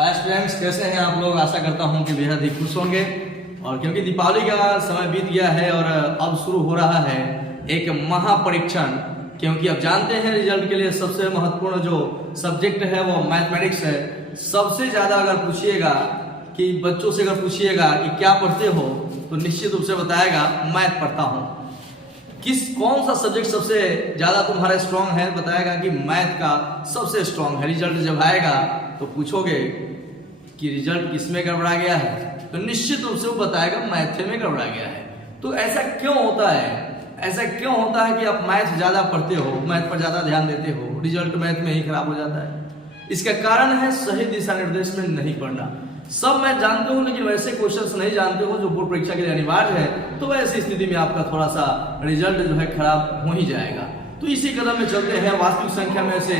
Hi students, कैसे हैं आप लोग। आशा करता हूं कि बेहद ही खुश होंगे। और क्योंकि दीपावली का समय बीत गया है और अब शुरू हो रहा है एक महापरीक्षण। क्योंकि अब जानते हैं रिजल्ट के लिए सबसे महत्वपूर्ण जो सब्जेक्ट है वो मैथमेटिक्स है। सबसे ज़्यादा अगर पूछिएगा कि बच्चों से अगर पूछिएगा कि क्या पढ़ते हो तो निश्चित रूप से बताएगा मैथ पढ़ता हूँ। कौन सा सब्जेक्ट सबसे ज़्यादा तुम्हारा स्ट्रांग है, बताएगा कि मैथ का सबसे स्ट्रांग है। रिजल्ट जब आएगा तो पूछोगे कि रिजल्ट किस में गड़बड़ा गया है तो निश्चित रूप से वो बताएगा मैथ में गड़बड़ा गया है। तो ऐसा क्यों होता है, ऐसा क्यों होता है कि आप मैथ ज़्यादा पढ़ते हो, मैथ पर ज़्यादा ध्यान देते हो, रिजल्ट मैथ में ही खराब हो जाता है। इसका कारण है सही दिशा निर्देश में नहीं पढ़ना। सब मैथ जानते हो लेकिन वैसे क्वेश्चंस नहीं जानते हो जो बोर्ड परीक्षा के लिए अनिवार्य है, तो ऐसी स्थिति में आपका थोड़ा सा रिजल्ट जो है खराब हो ही जाएगा। तो इसी कदम में चलते हैं। वास्तविक संख्या में से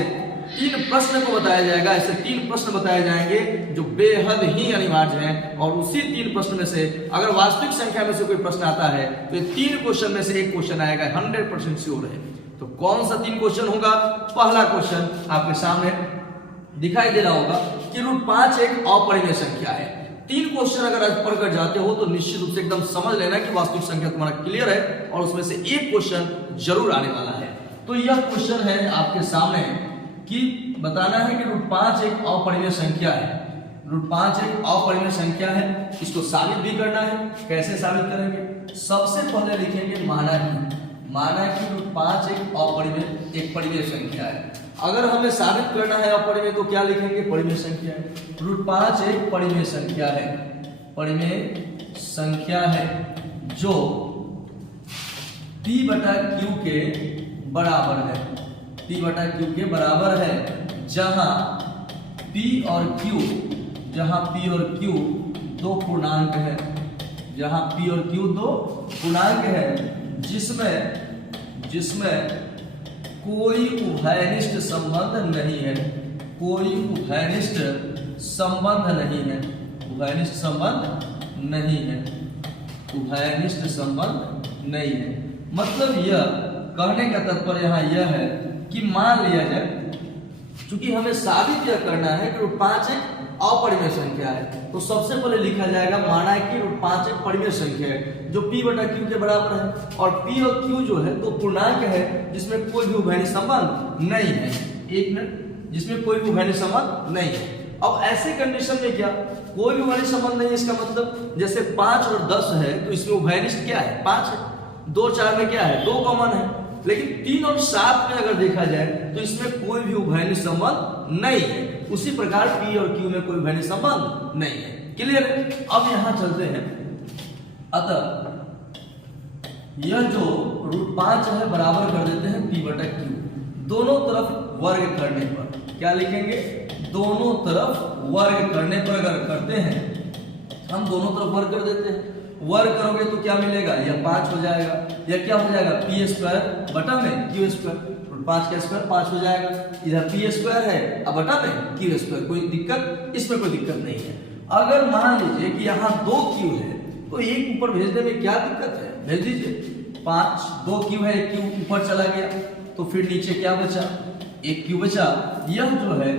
3 प्रश्न को बताया जाएगा। ऐसे 3 प्रश्न बताए जाएंगे जो बेहद ही अनिवार्य हैं। और उसी 3 प्रश्न में से अगर वास्तविक संख्या में से कोई प्रश्न आता है तो ये 3 क्वेश्चन में से एक क्वेश्चन आएगा, 100% श्योर है। तो कौन सा 3 क्वेश्चन होगा? पहला क्वेश्चन आपके सामने दिखाई दे रहा होगा कि √5 एक अपरिमेय संख्या है। 3 क्वेश्चन अगर आज पढ़ कर जाते हो तो निश्चित रूप से एकदम समझ लेना कि वास्तविक संख्या तुम्हारा क्लियर है और उसमें से एक क्वेश्चन जरूर आने वाला है। तो यह क्वेश्चन है आपके सामने कि बताना है कि √5 एक अपरिमेय संख्या है। √5 एक अपरिमेय संख्या है, इसको साबित भी करना है। कैसे साबित करेंगे? सबसे पहले लिखेंगे माना कि √5 एक परिमेय संख्या है। अगर हमें साबित करना है अपरिमेय तो क्या लिखेंगे? परिमेय संख्या है। √5 एक परिमेय संख्या है, परिमेय संख्या है जो p/q के बराबर है, p/q के बराबर है, जहां p और q दो पूर्णांक है, जहां p और q दो पूर्णांक है, जिसमें कोई उभयनिष्ठ संबंध नहीं है, कोई उभयनिष्ठ संबंध नहीं है, उभयनिष्ठ संबंध नहीं है, उभयनिष्ठ संबंध नहीं है। मतलब यह कहने का तात्पर्य यहाँ यह है कि मान लिया जाए, क्योंकि हमें साबित यह करना है कि √5 एक अपरिमेय संख्या है, तो सबसे पहले लिखा जाएगा माना है कि √5 एक परिमेय संख्या है जो p/q के बराबर है। और p और q जो है तो पूर्णांक है जिसमें कोई भी उभयनिष्ठ संबंध नहीं है। एक मिनट, जिसमें कोई भी उभयनिष्ठ संबंध नहीं है। अब ऐसे कंडीशन में क्या कोई भी उभयनिष्ठ संबंध नहीं है, इसका मतलब जैसे 5 और 10 है तो इसमें उभयनिष्ठ क्या है? 5 है। 2 4 में क्या है? 2 कॉमन है। लेकिन 3 और 7 में अगर देखा जाए तो इसमें कोई भी उभयनिष्ठ संबंध नहीं है। उसी प्रकार p और q में कोई उभयनिष्ठ संबंध नहीं है। क्लियर है? अब यहां चलते हैं। अतः यह जो √5 है बराबर कर देते हैं p/q। दोनों तरफ वर्ग करने पर क्या लिखेंगे? दोनों तरफ वर्ग करने पर अगर करते हैं, हम दोनों तरफ वर्ग कर देते हैं। वर्ग करोगे तो क्या मिलेगा? यह 5 हो जाएगा। यह क्या हो जाएगा? p² बटा में q²। 5 का स्क्वायर 5 हो जाएगा। इधर p² है अब बटा में q²। कोई दिक्कत? इसमें कोई दिक्कत नहीं है। अगर मान लीजिए कि यहाँ 2q है तो एक ऊपर भेजने में क्या दिक्कत है? भेज दीजिए। 2q है, 1 q ऊपर चला गया तो फिर नीचे क्या बचा? 1q बचा। यह जो है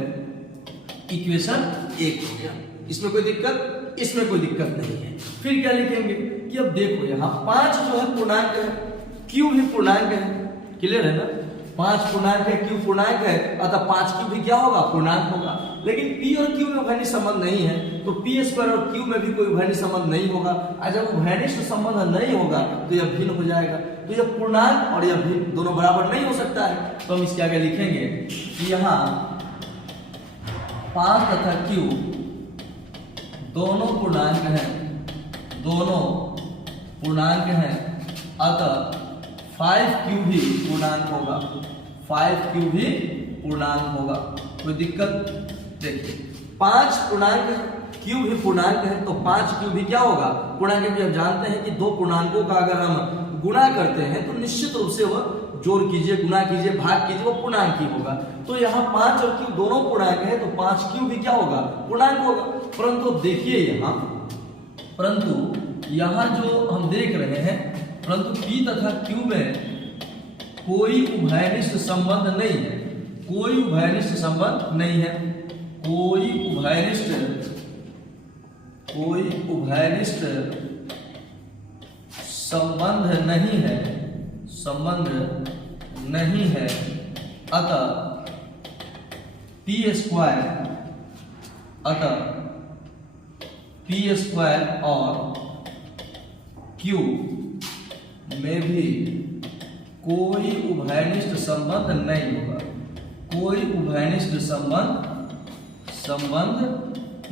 इक्वेशन 1 हो गया। इसमें कोई दिक्कत? इसमें कोई दिक्कत नहीं है। फिर क्या लिखेंगे कि अब देखो यहाँ 5 जो है पूर्णांक है, q भी पूर्णांक है। क्लियर है ना? 5 पूर्णांक है, q पूर्णांक है, अतः 5q भी क्या होगा? पूर्णांक होगा। लेकिन p और q में उभयनिष्ठ संबंध नहीं है तो p² और q में भी कोई उभयनिष्ठ संबंध नहीं होगा। और जब उभयनिष्ठ संबंध नहीं होगा तो यह भिन्न हो जाएगा। तो यह पूर्णांक और यह भिन्न दोनों बराबर नहीं हो सकता है। तो हम इसके आगे लिखेंगे कि यहाँ 5 तथा q दोनों पूर्णांक हैं, दोनों पूर्णांक हैं, अतः 5q भी पूर्णांक होगा, 5q भी पूर्णांक होगा। कोई दिक्कत? देखिए 5 पूर्णांक है, q भी पूर्णांक है तो 5q भी क्या होगा? पूर्णांक। भी हम जानते हैं कि दो पूर्णांकों का अगर हम गुणा करते हैं तो निश्चित रूप से वह जोड़ कीजिए, गुणा कीजिए, भाग कीजिए, वो पूर्णांक ही होगा। तो यहाँ 5 और q दोनों पूर्णांक है तो 5q भी क्या होगा? पूर्णांक होगा। परंतु देखिए यहाँ जो हम देख रहे हैं, परंतु p तथा q में कोई उभयनिष्ठ संबंध नहीं है, कोई उभयनिष्ठ संबंध नहीं है। कोई उभयनिष्ठ संबंध नहीं है, अतः पी स्क्वायर और क्यू में भी कोई उभयनिष्ठ संबंध नहीं होगा, कोई उभयनिष्ठ संबंध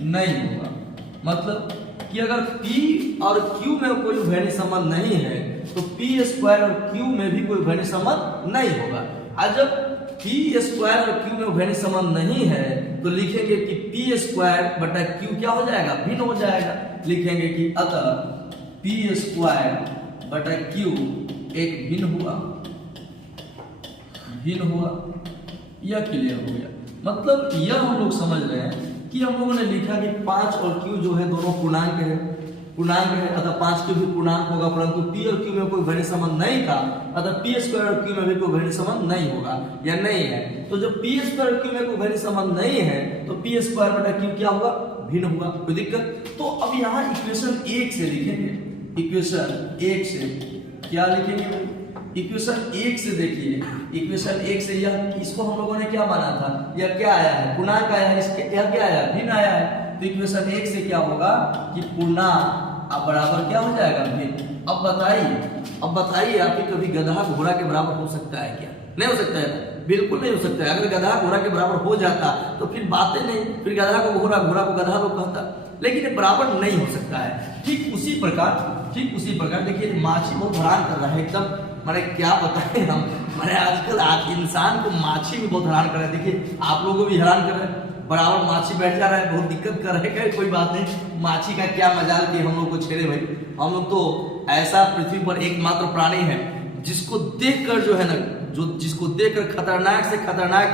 नहीं होगा। मतलब कि अगर P और Q में कोई उभयनिष्ठ संबंध नहीं है तो P स्क्वायर और Q में भी कोई उभयनिष्ठ संबंध नहीं होगा। और जब P स्क्वायर और Q में उभयनिष्ठ संबंध नहीं है तो लिखेंगे कि P स्क्वायर बटा Q क्या हो जाएगा, भिन्न हो जाएगा। लिखेंगे कि अतः P स्क्वायर बटा Q एक भिन्न हुआ। यह क्लियर हो गया। मतलब यह हम लोग समझ रहे हैं कि हम लोगों ने लिखा कि 5 और Q जो है दोनों पूर्णांक है, अतः 5 Q भी पूर्णांक होगा, परंतु P और Q में कोई उभयनिष्ठ संबंध नहीं था, अतः P स्क्वायर और Q में भी कोई उभयनिष्ठ संबंध नहीं होगा या नहीं है। तो जब P स्क्वायर और Q में कोई उभयनिष्ठ संबंध नहीं है तो P स्क्वायर बटा Q क्या होगा, भिन्न होगा। कोई दिक्कत? तो अब यहाँ इक्वेशन 1 से लिखेंगे। इक्वेशन 1 से क्या लिखेंगे? इक्वेशन 1 से देखिए, इक्वेशन 1 से यह इसको हम लोगों ने क्या माना था, यह क्या आया है, पूर्णांक आया है, इसके यह क्या आया, भिन्न आया है। तो इक्वेशन 1 से क्या होगा कि पूर्णांक अब बराबर क्या हो जाएगा, भिन्न। अब बताइए आपकी कभी गधा घोड़ा के बराबर हो सकता है क्या? नहीं हो सकता है, बिल्कुल नहीं हो सकता है। अगर गधा घोड़ा के बराबर हो जाता तो फिर बातें नहीं, फिर गधा को घोड़ा, घोड़ा को गधा लोग कहता, लेकिन ये बराबर नहीं हो सकता है। ठीक उसी प्रकार देखिए माछी बहुत हैरान कर रहा है एकदम, मैंने क्या बताएं हम, मैंने आजकल इंसान को माछी भी बहुत हैरान कर रहा है। देखिए आप लोगों को भी हैरान कर रहे हैं, बराबर माछी बैठ जा रहा है, बहुत दिक्कत कर रहे हैं। कोई बात नहीं, माछी का क्या मजाल कि हम लोग को छेड़े भाई। हम लोग तो ऐसा पृथ्वी पर एकमात्र प्राणी है जिसको देखकर जो है ना, जिसको देखकर खतरनाक से खतरनाक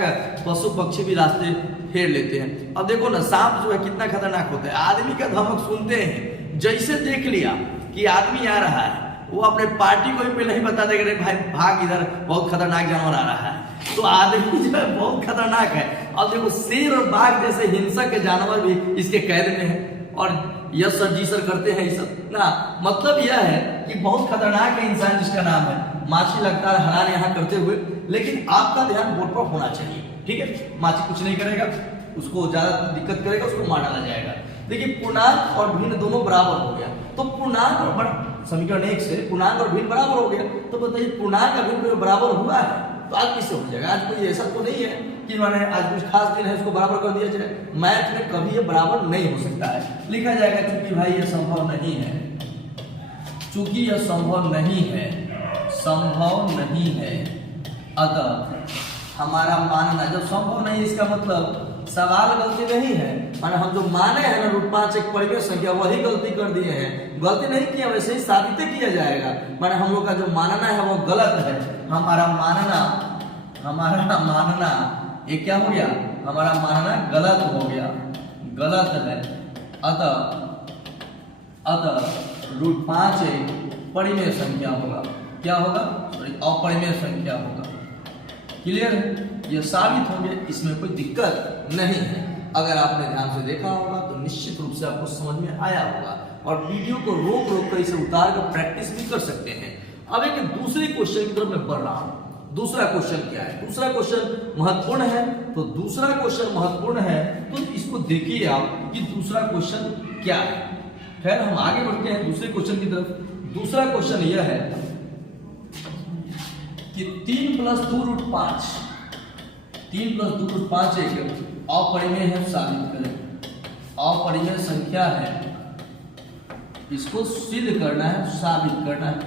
पशु पक्षी भी रास्ते फेर लेते हैं। अब देखो ना, सांप जो है कितना खतरनाक होता है। आदमी का धमक सुनते हैं, जैसे देख लिया कि आदमी आ रहा है, वो अपने पार्टी को भी पहले ही बता देगा, भाई भाग इधर, बहुत खतरनाक जानवर आ रहा है। तो आदमी जो है बहुत खतरनाक है। अब देखो शेर और बाघ जैसे हिंसक के जानवर भी इसके कैद में है और यस सर जी सर करते हैं ये सब ना। मतलब यह है कि बहुत खतरनाक है इंसान जिसका नाम है माछी, लगता है हैरान यहाँ करते हुए, लेकिन आपका ध्यान बोर्ड पर होना चाहिए। ठीक है, माछी कुछ नहीं करेगा, उसको ज्यादा दिक्कत करेगा, उसको मार डाला जाएगा। देखिए पूर्णांक और भिन्न दोनों बराबर हो गया, तो पूर्णांक और समीकरण 1 से पूर्णांक और भिन्न बराबर हो गया। तो बताइए पूर्णांक और भिन्न बराबर हुआ है तो आज किससे हो जाएगा? आज कोई ऐसा तो नहीं है कि मैंने आज कुछ खास दिन है इसको बराबर कर दिया जाए। मैथ में कभी ये बराबर नहीं हो सकता है। लिखा जाएगा चूंकि भाई ये संभव नहीं है, चूंकि यह संभव नहीं है, अतः हमारा मानना, जब संभव नहीं इसका मतलब सवाल गलती नहीं है, माने हम जो माने हैं ना √5 एक परिमेय संख्या, वही गलती कर दिए हैं। गलती नहीं किया, वैसे ही साबित किया जाएगा। माने हम लोग का जो मानना है वो गलत है। हमारा मानना ये क्या हो गया, हमारा मानना गलत हो गया, गलत है। अतः √5 एक परिमेय संख्या होगा। क्या होगा? अपरिमेय संख्या होगा। क्लियर है? यह साबित हो गया, इसमें कोई दिक्कत नहीं है। अगर आपने ध्यान से देखा होगा तो निश्चित रूप से आपको समझ में आया होगा, और वीडियो को रोक कर इसे उतार कर प्रैक्टिस भी कर सकते हैं। अब एक दूसरे क्वेश्चन की तरफ मैं बढ़ रहा हूं। दूसरा क्वेश्चन क्या है? दूसरा क्वेश्चन महत्वपूर्ण है, तो दूसरा क्वेश्चन महत्वपूर्ण है तो इसको देखिए आप कि दूसरा क्वेश्चन क्या है। खैर हम आगे बढ़ते हैं दूसरे क्वेश्चन की तरफ। दूसरा क्वेश्चन यह है कि 3 + 2√5 एक अपरिमेय है, साबित करें। अपरिमेय संख्या है, इसको सिद्ध करना है, साबित करना है।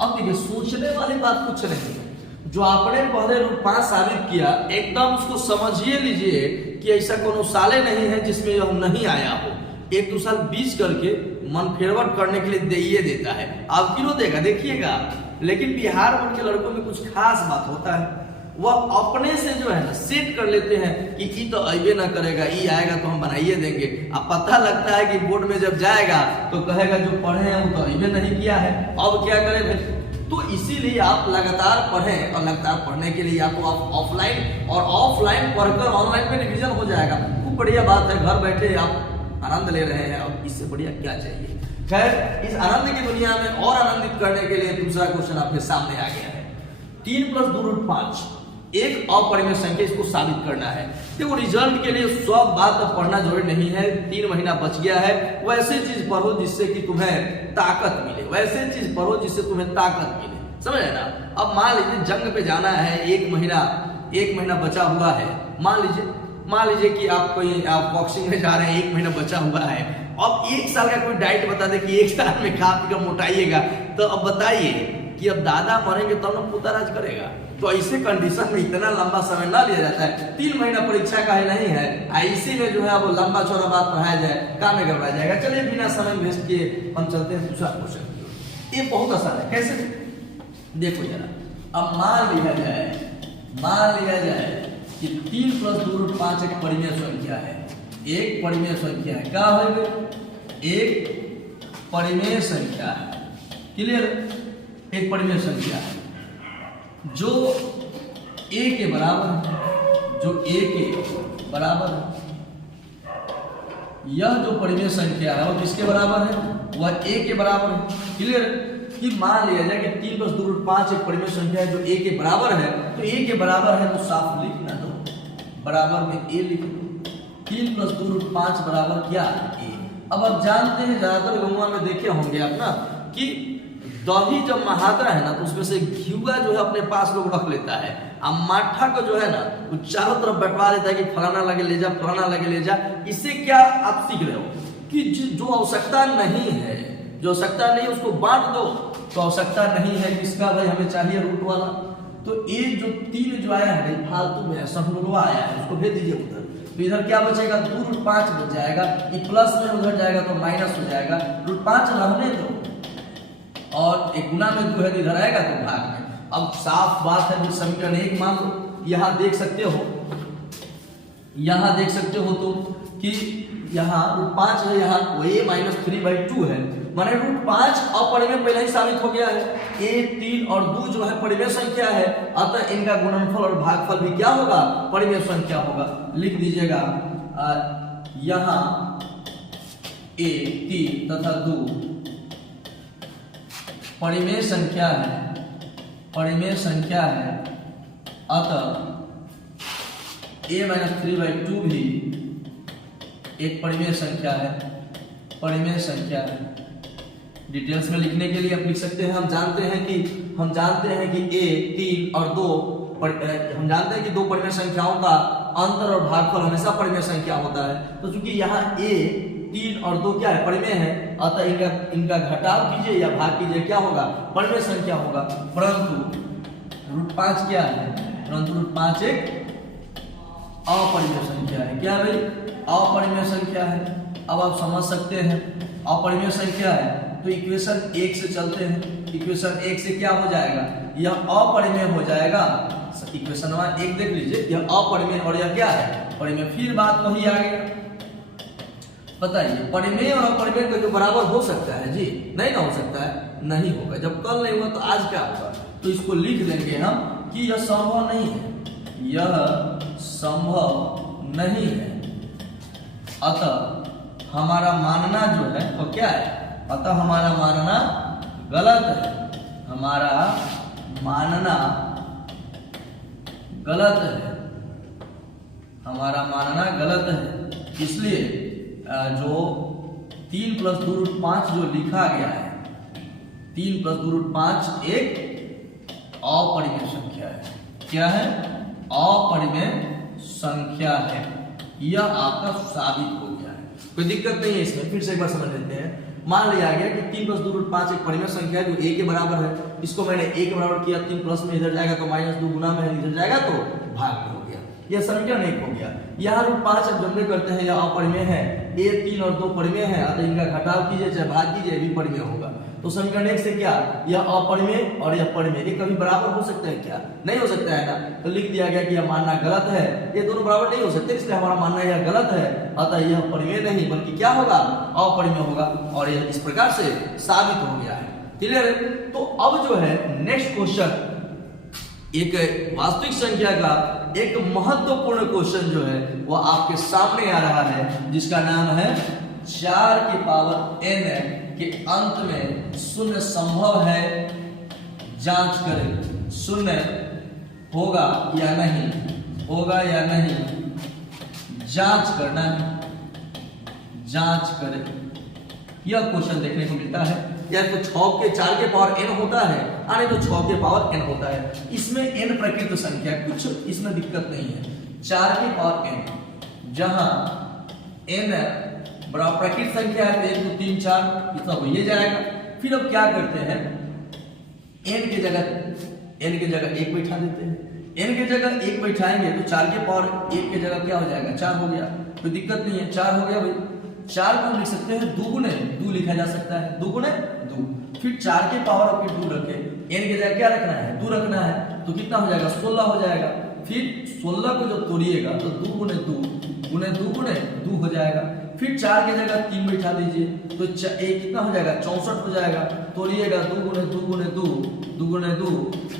अब देखिए सोचने वाली बात कुछ नहीं है, जो आपने पहले √5 साबित किया एकदम उसको समझिए लीजिए कि ऐसा कोनो साले नहीं है जिसमें यह नहीं आया हो। 1-2 साल बीच करके मन फेरवट करने के लिए दे देता है, आप क्यों देगा देखिएगा। लेकिन बिहार बोर्ड के लड़कों में कुछ खास बात होता है, वह अपने से जो है ना सेट कर लेते हैं कि ई तो अबे ना करेगा, ई आएगा तो हम बनाइए देंगे। अब पता लगता है कि बोर्ड में जब जाएगा तो कहेगा जो पढ़े हैं वो तो अबे नहीं किया है, अब क्या करें फिर। तो इसीलिए आप लगातार पढ़ें, और लगातार पढ़ने के लिए या तो आप ऑफलाइन और ऑफलाइन पढ़कर ऑनलाइन में रिवीजन हो जाएगा। खूब बढ़िया बात है, घर बैठे आप आनंद ले रहे हैं, अब इससे बढ़िया क्या चाहिए। खैर, इस आनंद की दुनिया में और आनंदित करने के लिए दूसरा क्वेश्चन आपके सामने आ गया है। 3 + 2√5 एक अपरिमेय संख्या, इसको साबित करना है। देखो रिजल्ट के लिए सब बात अब पढ़ना जरूरी नहीं है, 3 महीना बच गया है। वैसे चीज पढ़ो जिससे कि तुम्हें ताकत मिले, वैसे चीज पढ़ो जिससे तुम्हें ताकत मिले, समझ रहे ना। अब मान लीजिए जंग पे जाना है, 1 महीना बचा हुआ है। मान लीजिए कि आप बॉक्सिंग में जा रहे हैं, 1 महीना बचा हुआ है। अब 1 साल का कोई डाइट बता दे कि 1 साल में खा पी कर मोटाइएगा, तो अब बताइए कि अब दादा मरेंगे तब ना पुता राज करेगा। तो ऐसे कंडीशन में इतना लंबा समय ना लिया जाता है, 3 महीना परीक्षा का ही नहीं है, इसी में जो है वो लंबा चौड़ा बात पढ़ाया जाए, काम में गड़बड़ा जाएगा। चलिए बिना समय वेस्ट किए हम चलते हैं दूसरा क्वेश्चन। ये बहुत आसान है, कैसे देखो जरा। अब मान लिया जाए कि 3 + 2√5 एक परिमेय संख्या है, एक परिमेय संख्या है। क्या है? एक परिमेय संख्या है। क्लियर? एक परिमेय संख्या है जो a के बराबर है, जो a के बराबर है। यह जो परिमेय संख्या है वो किसके बराबर है? वह a के बराबर है। क्लियर? कि मान लिया जाए कि 3 + 2√5 एक परिमेय संख्या है जो a के बराबर है, तो a के बराबर है तो साफ लिखना दो, बराबर में a लिख दो। 3 + 2√5 बराबर क्या? a। अब आप जानते हैं, ज्यादातर गंगा में देखे होंगे आप ना कि दही जब महाता है ना तो उसमें से घिउआ जो है अपने पास लोग रख लेता है, अब माठा को जो है ना वो चारों तरफ बंटवा देता है कि फलाना लगे ले जा, फलाना लगे ले जा। इससे क्या आप सीख रहे हो कि जो आवश्यकता नहीं है, जो आवश्यकता नहीं है उसको बांट दो। तो आवश्यकता नहीं है किसका भाई, हमें चाहिए रूट वाला। तो ये जो 3 जो आया है फालतू में सब लोगवा आया है, उसको भेज दीजिए उधर। तो इधर क्या बचेगा? 2√5 बच जाएगा, ये प्लस में उधर जाएगा तो माइनस हो जाएगा। √5 रहने दो और एक गुना में 2 है इधर आएगा तो भाग में। अब साफ बात है, समीकरण 1 मान लो। यहाँ देख सकते हो तुम कि यहाँ √5 है, यहाँ a - 3/2 है, माने √5 अपरिमेय पहले ही साबित हो गया है। a 3 और 2 जो है परिमेय संख्या है, अतः इनका गुणनफल और भागफल भी क्या होगा? परिमेय संख्या होगा। लिख दीजिएगा यहाँ a 3 तथा 2 परिमेय संख्या है, अतः a - 3/2 भी एक परिमेय संख्या है। डिटेल्स में लिखने के लिए आप लिख सकते हैं, हम जानते हैं कि a 3 और 2 हम जानते हैं कि 2 परिमेय संख्याओं का अंतर और भागफल हमेशा परिमेय संख्या होता है। तो चूंकि यहाँ a 3 और 2 क्या है? परिमेय है, अतः इनका घटाव कीजिए या भाग कीजिए, क्या होगा? परिमेय संख्या होगा। परंतु √5 क्या है? √5 एक अपरिमेय संख्या है। क्या भाई? अपरिमेय संख्या है। अब आप समझ सकते हैं अपरिमेय संख्या है तो इक्वेशन 1 से चलते हैं। इक्वेशन 1 से क्या हो जाएगा? यह अपरिमेय हो जाएगा। इक्वेशन 1 देख लीजिए, यह अपरिमेय और यह क्या है? परिमेय। फिर बात वही आ गया, बताइए परिमेय और अपरिमेय को बराबर हो सकता है जी? नहीं ना हो सकता है, नहीं होगा। जब कल नहीं हुआ तो आज क्या होगा? तो इसको लिख देंगे हम कि यह संभव नहीं है, यह संभव नहीं है। अतः हमारा मानना जो है वो क्या है? अतः हमारा मानना गलत है, हमारा मानना गलत है, हमारा मानना गलत है। इसलिए जो 3 + 2√5 जो लिखा गया है, 3 + 2√5 एक अपरिमेय संख्या है। क्या है? अपरिमेय संख्या है। यह आपका साबित हो गया है, कोई दिक्कत नहीं है इसमें। फिर से एक बार समझ लेते हैं। मान लिया गया कि 3 + 2√5 एक परिमेय संख्या है जो a के बराबर है। इसको मैंने a के बराबर किया, 3 प्लस में इधर जाएगा तो -2, गुना में इधर जाएगा तो भाग में हो गया। यह समीकरण 1 हो गया। यहाँ √5 अब जब करते हैं, यह अपरिमेय है, a 3 और 2 परिमेय है, अतः इनका घटाव कीजिए चाहे भाग कीजिए भी परिमेय होगा। तो समीकरण 1 से क्या? यह अपरिमेय और यह परिमेय, ये कभी बराबर हो सकता है क्या? नहीं हो सकता है ना। तो लिख दिया गया कि यह मानना गलत है, ये दोनों बराबर नहीं हो सकते, इसलिए हमारा मानना यह गलत है। अतः यह परिमेय नहीं बल्कि क्या होगा? अपरिमेय होगा। और यह इस प्रकार से साबित हो गया है। क्लियर है? तो अब जो है नेक्स्ट क्वेश्चन, एक वास्तविक संख्या का एक महत्वपूर्ण क्वेश्चन जो है वो आपके सामने आ रहा है, जिसका नाम है 4 की पावर n के अंत में शून्य संभव है, जांच करें शून्य होगा या नहीं, होगा या नहीं, जांच करना है, जांच करें। यह क्वेश्चन देखने को मिलता है, या तो 4 के पावर n होता है, नहीं तो 6 के पावर n होता है। इसमें n प्रकृत संख्या, कुछ इसमें दिक्कत नहीं है। 4 की पावर n, जहां n बड़ा प्रकृत संख्या है तो 1 2 3 4 इतना हो ही जाएगा। फिर अब क्या करते हैं, n की जगह 1 बैठा देते हैं। n की जगह 1 बैठाएंगे तो 4 के पावर 1 की जगह क्या हो जाएगा, 4 हो गया, कोई दिक्कत नहीं है, 4 हो गया भाई। 4 को लिख सकते हैं 2 गुने 2 लिखा जा सकता है, 2 गुने 2। फिर 4 के पावर और फिर 2 रखे, n की जगह क्या रखना है, 2 रखना है, तो कितना हो जाएगा, 16 हो जाएगा। फिर 16 को जब तोड़िएगा तो 2 गुने 2 गुने 2 गुने 2 हो जाएगा। फिर 4 की जगह 3 बैठा दीजिए तो एक कितना हो जाएगा, 64 हो जाएगा। तोड़िएगा 2 गुने 2 गुने 2 2 गुने 2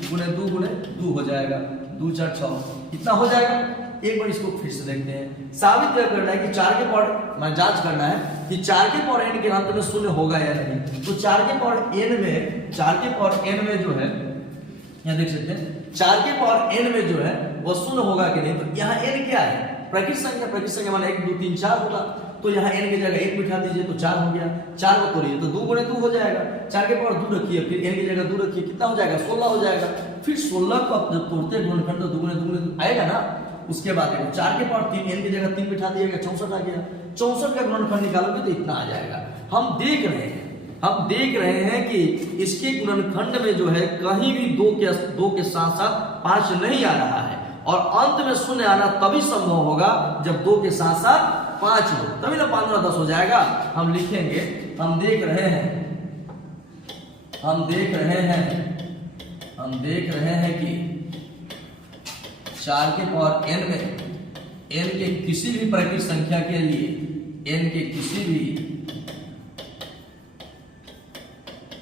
गुने 2 गुने 2 हो जाएगा, 2 4 6 कितना हो जाएगा। एक बार इसको फिर से देखते हैं, साबित क्या करना है कि 4 के पावर मैं जांच करना है कि 4 के पावर n के अंत में शून्य होगा या नहीं। तो 4 के पावर n में, 4 के पावर n में जो है, यहाँ देख सकते हैं 4 के पावर n में जो है वो शून्य होगा कि नहीं। तो यहाँ n क्या है, प्रकृत संख्या माने 1 2 3 4 होगा। तो यहाँ n की जगह 1 बिठा दीजिए तो 4 हो गया। 4 को तोड़िए तो 2 गुने 2 हो जाएगा। 4 के पावर 2 रखिए, फिर n की जगह 2 रखिए, कितना हो जाएगा, 16 हो जाएगा। फिर 16 को आप जब तोड़ते हैं गुणनखंड तो 2 गुने 2 गुने 2 आएगा ना। उसके बाद 4 के पावर 3, n की जगह 3 बिठा दिएगा, 64 आ गया। 64 का गुणनखंड निकालोगे तो इतना आ जाएगा। हम देख रहे हैं कि इसके गुणनखंड में जो है कहीं भी 2 के साथ साथ 5 नहीं आ रहा है, और अंत में शून्य आना तभी संभव होगा जब 2 के साथ साथ 5 हो, तभी ना 5 10 हो जाएगा। हम लिखेंगे, हम देख रहे हैं कि 4 के पावर n में n के किसी भी प्रकृत संख्या के लिए, n के किसी भी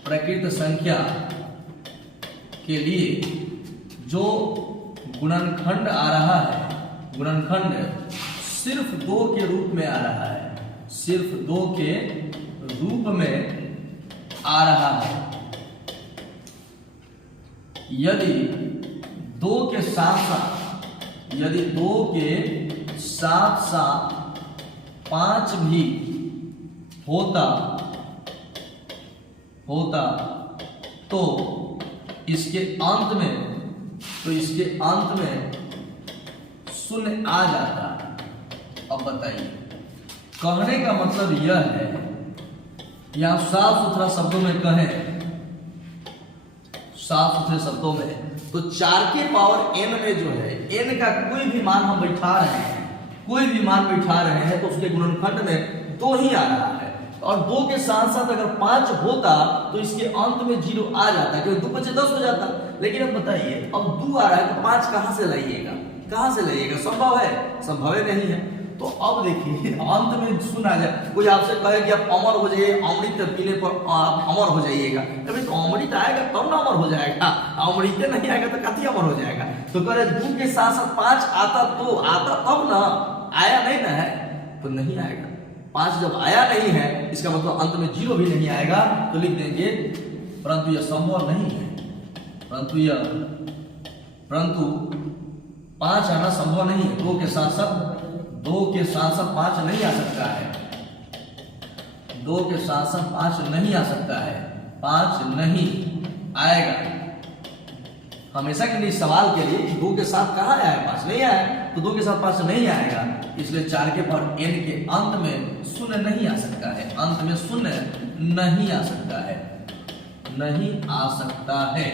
प्रकृत संख्या के लिए जो गुणनखंड आ रहा है, गुणनखंड सिर्फ 2 के रूप में आ रहा है, सिर्फ 2 के रूप में आ रहा है। यदि 2 के साथ साथ 5 भी होता तो इसके अंत में शून्य आ जाता। अब बताइए, कहने का मतलब यह है, यहां साफ सुथरा शब्दों में कहें, साफ सुथरे शब्दों में, तो 4 के पावर n में जो है n का कोई भी मान हम बैठा रहे हैं तो उसके गुणनखंड में 2 ही आ रहा है। और 2 के साथ साथ अगर 5 होता तो इसके अंत में 0 आ जाता, क्योंकि 2 5 10 हो जाता। लेकिन अब बताइए, अब 2 आ रहा है तो 5 कहां से लाइएगा, संभव है, संभव नहीं है। तो अब देखिए अंत में शून्य आ जाए। कोई आपसे कहे कि आप अमर हो जाइए, अमृत पीने पर आप अमर हो जाइएगा, अभी तो अमृत आएगा तब ना अमर हो जाएगा, अमृत नहीं आएगा तो कथी अमर हो जाएगा। तो कह रहे 2 के साथ साथ 5 आता तब ना, आया नहीं ना है तो नहीं आएगा। 5 जब आया नहीं है इसका मतलब अंत में 0 भी नहीं आएगा, तो लिख देंगे परंतु यह संभव नहीं है, परंतु 5 आना संभव नहीं है। 2 के साथ साथ 5 नहीं आ सकता है, 2 के साथ साथ 5 नहीं आ सकता है, 5 नहीं आएगा। हमेशा के लिए सवाल के लिए 2 के साथ कहाँ आया, 5 नहीं आया, तो 2 के साथ 5 नहीं आएगा। इसलिए 4 के पावर n के अंत में शून्य नहीं आ सकता है, अंत में शून्य नहीं आ सकता है, नहीं आ सकता है।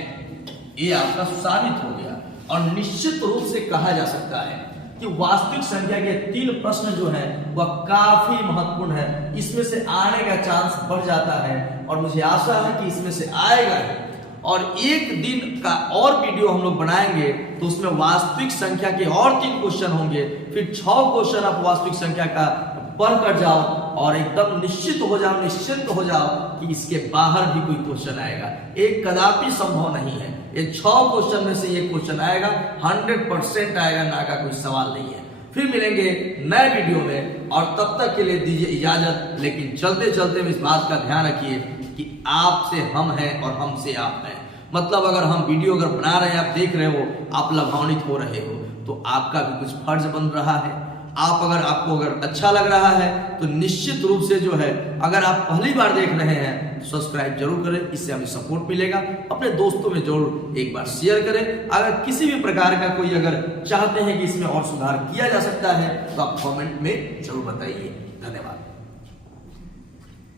ये आपका साबित हो गया। और निश्चित रूप से कहा जा सकता है कि वास्तविक संख्या के 3 प्रश्न जो है वह काफी महत्वपूर्ण है। इसमें से आने का चांस बढ़ जाता है और मुझे आशा है कि इसमें से आएगा। और एक दिन का और वीडियो हम लोग बनाएंगे तो उसमें वास्तविक संख्या के और 3 क्वेश्चन होंगे, फिर 6 क्वेश्चन आप वास्तविक संख्या का पढ़ कर जाओ और एकदम निश्चिंत हो जाओ कि इसके बाहर भी कोई क्वेश्चन आएगा। एक कदापि संभव नहीं है, ये 6 क्वेश्चन में से ये क्वेश्चन आएगा, 100% आएगा, ना का कोई सवाल नहीं है। फिर मिलेंगे नए वीडियो में और तब तक के लिए दीजिए इजाजत। लेकिन चलते चलते इस बात का ध्यान रखिए कि आपसे हम हैं और हमसे आप हैं। मतलब अगर हम वीडियो अगर बना रहे हैं, आप देख रहे हो, आप लाभान्वित हो रहे हो, तो आपका भी कुछ फर्ज बन रहा है। आपको अगर अच्छा लग रहा है तो निश्चित रूप से जो है, अगर आप पहली बार देख रहे हैं तो सब्सक्राइब जरूर करें, इससे हमें सपोर्ट मिलेगा। अपने दोस्तों में जरूर एक बार शेयर करें। अगर किसी भी प्रकार का कोई अगर चाहते हैं कि इसमें और सुधार किया जा सकता है तो आप कमेंट में जरूर बताइए।